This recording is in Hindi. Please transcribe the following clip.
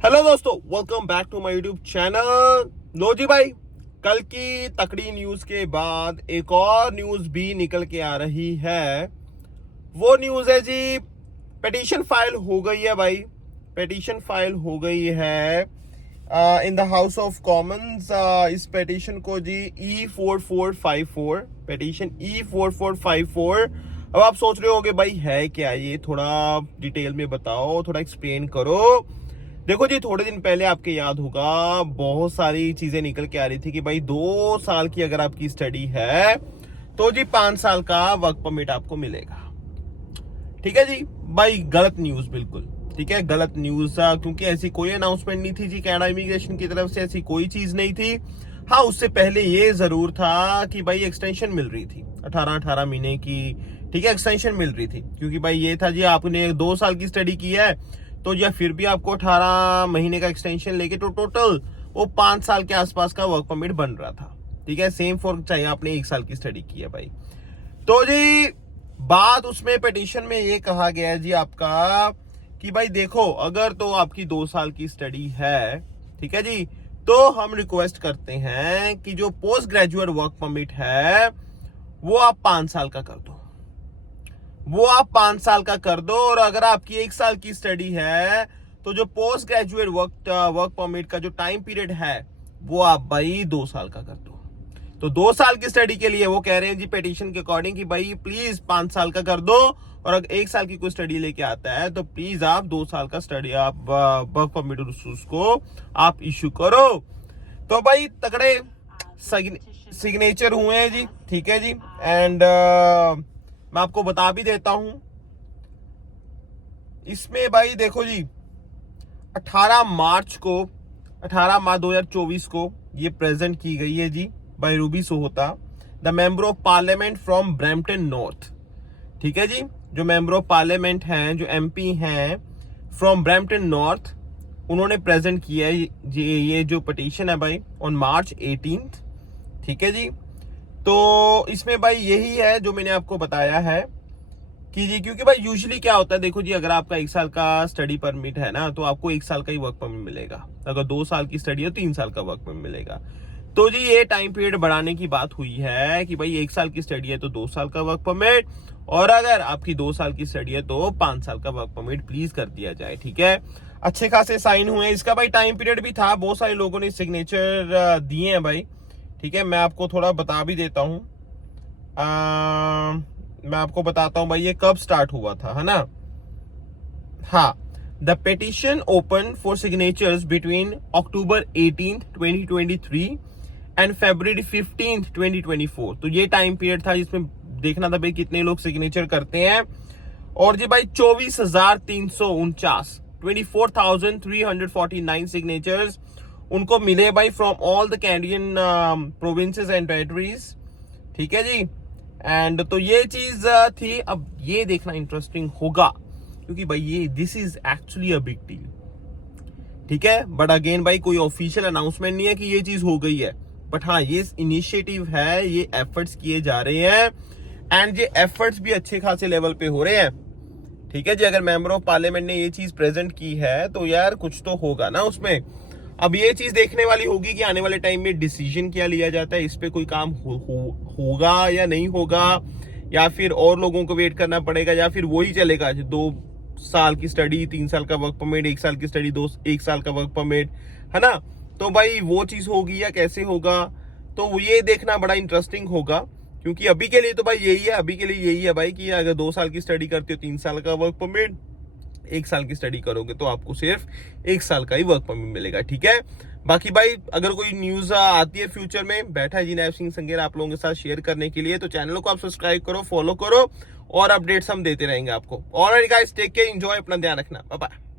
हेलो दोस्तों, welcome back to my YouTube channel. लो जी भाई, कल की तकड़ी न्यूज के बाद एक और न्यूज भी निकल के आ रही है। वो न्यूज है जी, पिटीशन फाइल हो गई है भाई। पिटीशन फाइल हो गई है in the house of Commons. इस पिटीशन को जी E4454, पिटीशन E4454। अब आप सोच रहे होंगे भाई है क्या ये, थोड़ा डिटेल में बताओ, थोड़ा एक्सप्लेन करो। देखो जी, थोड़े दिन पहले आपके याद होगा बहुत सारी चीजें निकल के आ रही थी कि भाई 2 साल की अगर आपकी स्टडी है तो जी 5 साल का वर्क परमिट आपको मिलेगा। ठीक है जी भाई, गलत न्यूज बिल्कुल। ठीक है, गलत न्यूज, क्योंकि ऐसी कोई अनाउंसमेंट नहीं थी जी कनाडा इमिग्रेशन की तरफ से, ऐसी कोई चीज नहीं थी। हाँ, उससे पहले ये जरूर था कि भाई एक्सटेंशन मिल रही थी 18 महीने की। ठीक है, एक्सटेंशन मिल रही थी क्योंकि भाई ये था जी आपने 2 साल की स्टडी की है तो या फिर भी आपको 18 महीने का एक्सटेंशन लेके तो टोटल वो 5 साल के आसपास का वर्क परमिट बन रहा था। ठीक है, सेम फॉर चाहे आपने 1 साल की स्टडी की है भाई। तो जी बात उसमें पिटीशन में ये कहा गया है जी आपका कि भाई देखो, अगर तो आपकी 2 साल की स्टडी है, ठीक है जी, तो हम रिक्वेस्ट करते हैं कि जो पोस्ट ग्रेजुएट वर्क परमिट है वो आप 5 साल का कर दो। वो आप 5 साल का कर दो। और अगर आपकी 1 साल की स्टडी है तो जो पोस्ट ग्रेजुएट वर्क परमिट का जो टाइम पीरियड है वो आप भाई 2 साल का कर दो। तो 2 साल की स्टडी के लिए वो कह रहे हैं जी पिटीशन के अकॉर्डिंग कि भाई प्लीज 5 साल का कर दो, और अगर 1 साल की कोई स्टडी लेके आता है तो प्लीज आप 2 साल का स्टडी आप वर्क परमिट उसको आप इश्यू करो। तो भाई तगड़े सिग्नेचर हुए हैं जी। ठीक है जी, एंड मैं आपको बता भी देता हूं इसमें भाई देखो जी, 18 मार्च 2024 को ये प्रेजेंट की गई है जी by Ruby Sahota, the member of parliament from Brampton North. ठीक है जी, जो मेंबर ऑफ पार्लियामेंट हैं, जो एमपी हैं फ्रॉम ब्रैम्पटन नॉर्थ, उन्होंने प्रेजेंट किया है ये जो पिटीशन है भाई ऑन मार्च 18। ठीक है जी, तो इसमें भाई यही है जो मैंने आपको बताया है कि जी, क्योंकि भाई यूजुअली क्या होता है, देखो जी, अगर आपका 1 साल का स्टडी परमिट है ना तो आपको 1 साल का ही वर्क परमिट मिलेगा। अगर 2 साल की स्टडी है तो 3 साल का वर्क परमिट मिलेगा। तो जी ये टाइम पीरियड बढ़ाने की बात हुई है कि भाई 1 साल की स्टडी है तो 2 साल का वर्क परमिट, और अगर आपकी 2 साल की स्टडी है तो 5 साल का वर्क परमिट प्लीज कर दिया जाए। ठीक है, अच्छे खासे साइन हुए। इसका भाई टाइम पीरियड भी था, बहुत सारे लोगों ने सिग्नेचर दिए हैं भाई। ठीक है, मैं आपको थोड़ा बता भी देता हूं। मैं आपको बताता हूं भाई ये कब स्टार्ट हुआ था, है ना। हाँ, the petition open for signatures between October 18, 2023 and February 15, 2024। तो ये टाइम पीरियड था जिसमें देखना था भाई कितने लोग सिग्नेचर करते हैं। और जी भाई 24,349 24,349 सिग्नेचर्स उनको मिले भाई from all the Canadian provinces and territories. ठीक है जी, एंड तो ये चीज थी। अब ये देखना इंटरेस्टिंग होगा क्योंकि भाई ये this is actually a big deal. ठीक है, बट अगेन भाई कोई ऑफिशियल अनाउंसमेंट नहीं है कि ये चीज हो गई है, बट हाँ ये इनिशिएटिव है, ये एफर्ट्स किए जा रहे हैं, एंड ये एफर्ट्स भी अच्छे खासे लेवल पे हो रहे हैं। ठीक है जी, अगर मेंबर ऑफ पार्लियामेंट ने ये चीज प्रेजेंट की है तो यार कुछ तो होगा ना उसमें। अब ये चीज देखने वाली होगी कि आने वाले टाइम में डिसीजन क्या लिया जाता है, इस पे कोई काम होगा या नहीं होगा, या फिर और लोगों को वेट करना पड़ेगा, या फिर वही चलेगा 2 साल की स्टडी 3 साल का वर्क परमिट, 1 साल की स्टडी 1 साल का वर्क परमिट, है ना। तो भाई वो चीज होगी या कैसे होगा, तो ये देखना बड़ा इंटरेस्टिंग होगा। क्योंकि अभी के लिए तो भाई यही है, अभी के लिए यही है भाई कि अगर 2 साल की स्टडी करते हो 3 साल का वर्क परमिट, 1 साल की स्टडी करोगे तो आपको सिर्फ 1 साल का ही वर्क परमिट मिलेगा। ठीक है, बाकी भाई अगर कोई न्यूज आती है फ्यूचर में, बैठा है जी नैब सिंह संगेर आप लोगों के साथ शेयर करने के लिए, तो चैनल को आप सब्सक्राइब करो, फॉलो करो, और अपडेट्स हम देते रहेंगे आपको। Alright guys, take care, enjoy, अपना ध्यान रखना, बाय बाय।